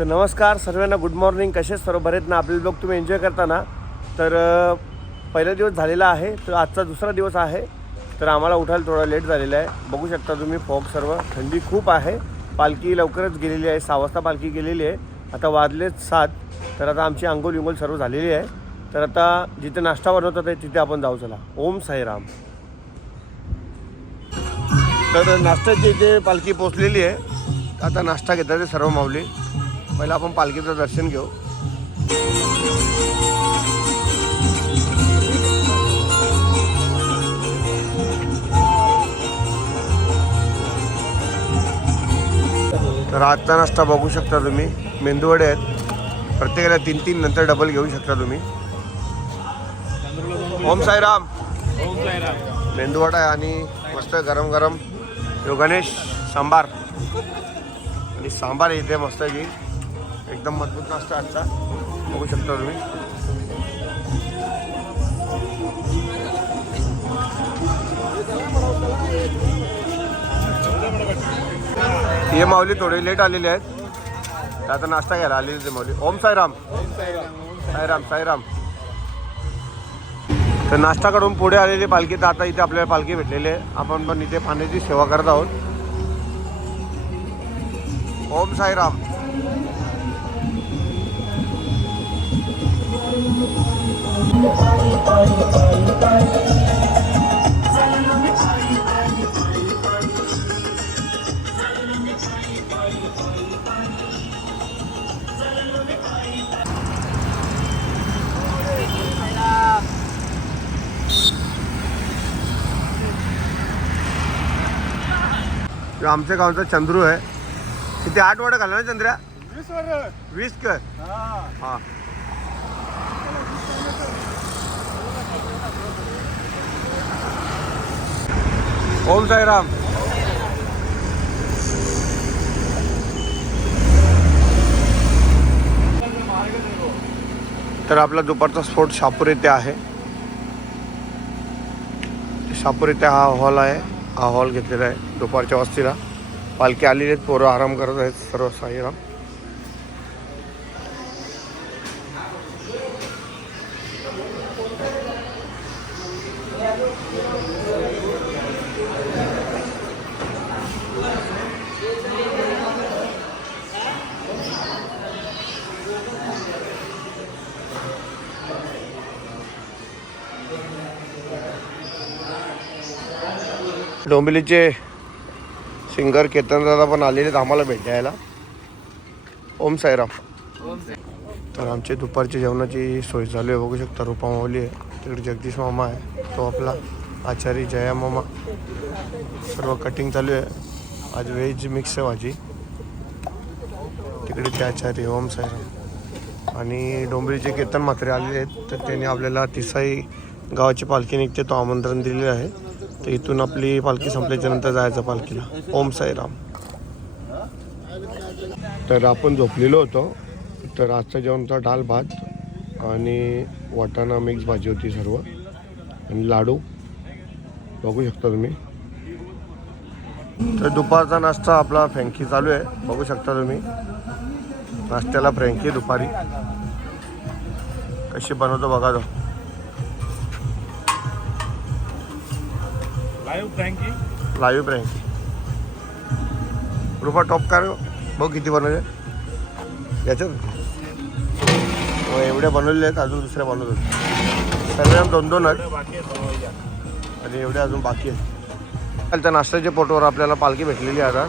तर नमस्कार सर्वांना, गुड मॉर्निंग. कसे सर्व बरेच ना? आपले लोक तुम्ही एन्जॉय करताना. तर पहिला दिवस झालेला आहे, तर आजचा दुसरा दिवस आहे. तर आम्हाला उठायला थोडा लेट झालेला आहे. बघू शकता तुम्ही फॉग सर्व, थंडी खूप आहे. पालखी लवकरच गेलेली आहे, 6 वाजता पालखी गेलेली आहे. आता वाजलेत 7. तर आता आमची अंघोळ विंघोळ सर्व झालेली आहे. तर आता जिथे नाश्ता बनवतात आहे तिथे आपण जाऊ. चला. ओम साईराम. तर नाश्त्याची इथे पालखी पोचलेली आहे. आता नाश्ता घेतात ते सर्व माऊली. पहिला आपण पालखीचं दर्शन घेऊ. तर आजचा नाश्ता बघू शकता तुम्ही, मेंदूवडे आहेत. प्रत्येकाला 3-3 नंतर डबल घेऊ शकता तुम्ही. ओम साईराम. ओम साईराम. मेंदूवडा आहे आणि मस्त गरम गरम गणेश सांबार आणि सांबार इथे मस्त की एकदम मजबूत नाश्ता आजचा बघू शकता तुम्ही. हे माऊली थोडे लेट आलेले आहेत, तर आता नाश्ता घ्यायला आलेले ते माऊली. ओम साईराम. साईराम साईराम. तर नाश्ता करून पुढे आलेली पालखी, तर आता इथे आपल्याला पालखी भेटलेली आहे. आपण पण इथे पाण्याची सेवा करत आहोत. ओम साईराम. आमच्या गावचा चंद्रू आहे. किती 8 वडं घाला ना चंद्र्या? 20 कर. हां. ओम साईराम. तर आपला दुपारचा स्पॉट शहापूर येथे आहे. शहापूर येथे हा हॉल आहे. हा हॉल घेतलेला आहे. दुपारच्या वस्तीला पालखी आलेली आहेत, पोरं आराम करत आहेत सर्व. साईराम. डोंबिवलीचे सिंगर केतन दादा पण आलेले आहेत आम्हाला भेट द्यायला. ओम साईराम. तर आमची दुपारच्या जेवणाची सोय चालू आहे. बघू शकता रूपा माऊली आहे, तिकडे जगदीश मामा आहे, तो आपला आचारी जया मामा. सर्व कटिंग चालू आहे. आज व्हेज मिक्स आहे भाजी. तिकडे ते आचारी. ओम साईराम. आणि डोंबिवलीचे केतन म्हात्रे आलेले आहेत, तर त्यांनी आपल्याला तिसाई गावाची पालखी निघते तो आमंत्रण दिलेले आहे. तर इथून आपली पालखी संपल्याच्या नंतर जायचं पालखीला. ओम साईराम. तर आपण झोपलेलो होतो. तर आजचा जेवणचा डाळ भात आणि वाटाणा मिक्स भाजी होती सर्व, आणि लाडू बघू शकता तुम्ही. तर दुपारचा नाश्ता आपला फ्रँकी चालू आहे. बघू शकता तुम्ही, नाश्त्याला फ्रँकी दुपारी कशी बनवतो बघा. तो live Frankie. Rupa top car बघ किती बनवले याच्यात. एवढ्या बनवलेल्या आहेत, अजून दुसऱ्या बनवत होत्या. सर्व 2-2 आहेत आणि एवढे अजून बाकी आहेत. त्या नाश्त्याच्या पोटवर आपल्याला पालखी भेटलेली आहे आता.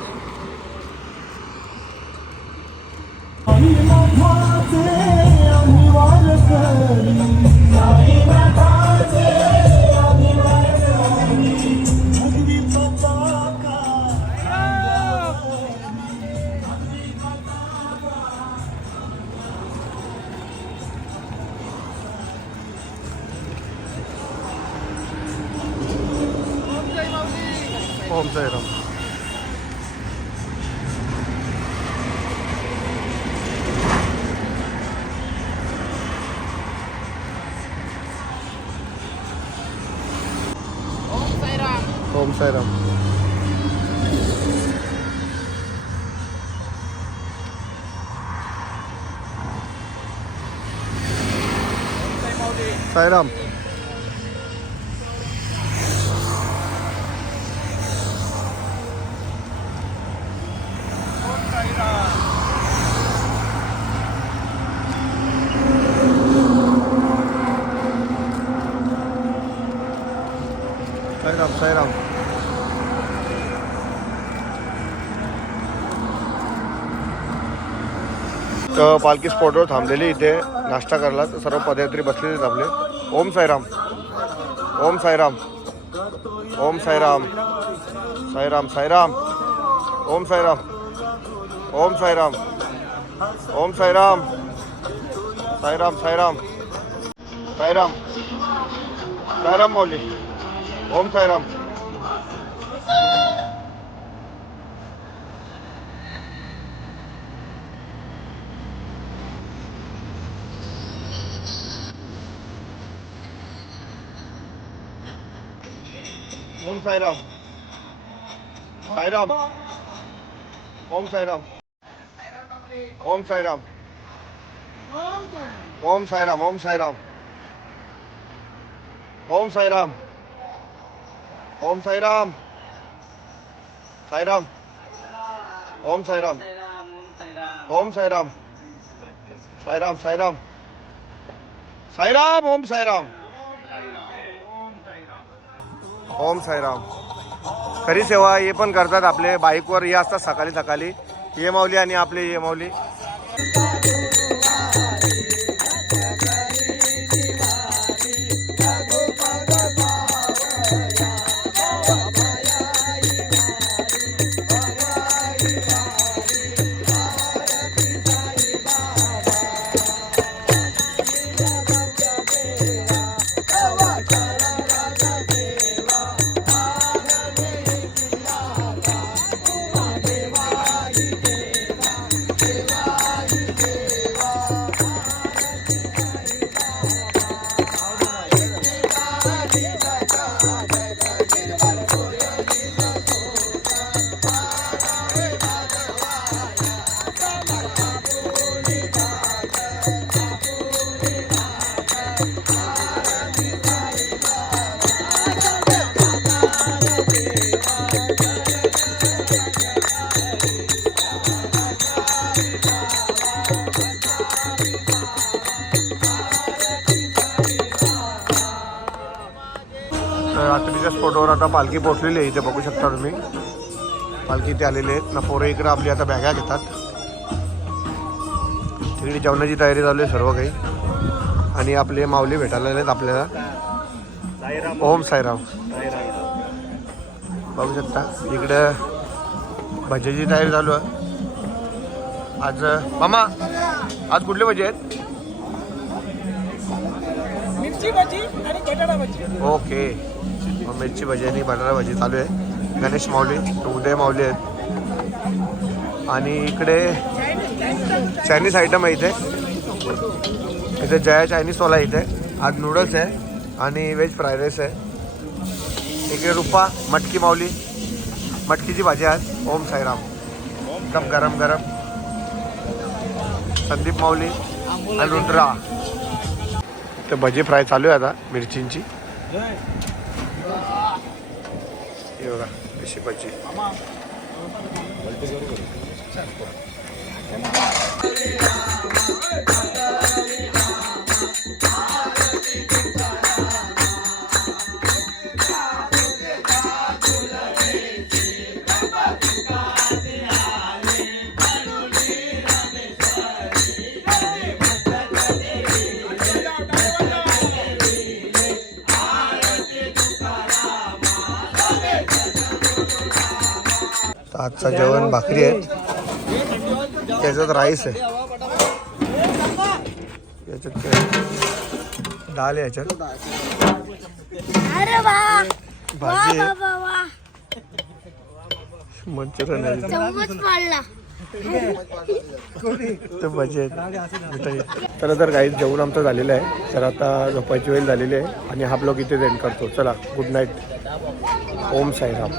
ओम साईराम. ओम साईराम. साईराम. साईराम साईराम. तर पालखी स्पॉटवर थांबलेली इथे नाश्ता करायला. तर सर्व पदयात्री बसलेले आपले. ओम साईराम. ओम साईराम. ओम साईराम. साईराम साईराम. ओम साईराम. ओम साईराम. ओम साईराम. साईराम साईराम. साईराम. साईराम मौली. ओम साईराम. ओम साईराम. साईराम. ओम साईराम. ओम साईराम. ओम साईराम. ओम साईराम. ओम साईराम. ओम साईराम. साईराम. ओम साईराम. ओम साईराम. साईराम साईराम. साईराम. ओम साईराम. ओम साईराम. खरी सेवा हे पण करतात आपले बाईकवर हे असतात सकाळी सकाळी. ये माऊली आणि आपले ये माऊली. रात्रीच्या स्पॉटवर आता पालखी पोहोचलेली आहे. इथे बघू शकता तुम्ही पालखी इथे आलेली आहेत ना. पोरं इकडे आपली आता बॅगा घेतात. तिकडे जेवणाची तयारी चालू आहे सर्व काही. आणि आपले माऊली भेटायला आलेत आपल्याला. ओम साईराम. बघू शकता इकडे भज्याची तयारी चालू आहे. आज मामा आज कुठले भजी आहेत? मिरची भजी आणि बटाटा भजी. ओके. मिरची भजी आणि बटाटा भजी चालू आहे. गणेश माऊली उदय माऊली आहेत. आणि इकडे चायनीज आयटम आहे. इथे जया चायनीजवाला आहे. इथे आज नूडल्स आहे आणि व्हेज फ्राय राईस आहे. इकडे रुपा मटकी माऊली मटकीची भाजी आज. ओम साईराम. एकदम गरम गरम. संदीप माऊली आणि रुद्रा. तर भजी फ्राय चालू आहे आता मिरचींची. हे बघा कशी भजी. आजचं जेवण भाकरी आहे. त्याच्यात राईस आहे. याच्यात काय डाळ आहे. याच्यात भाजी आहे. मंचुरियन आहे. तर भजी आहेत. मिठाई. चला तर काही जेवण आमचं झालेलं आहे. तर आता झोपायची वेळ झालेली आहे आणि हा ब्लॉग इथे एंड करतो. चला गुड नाईट. ओम साईराम.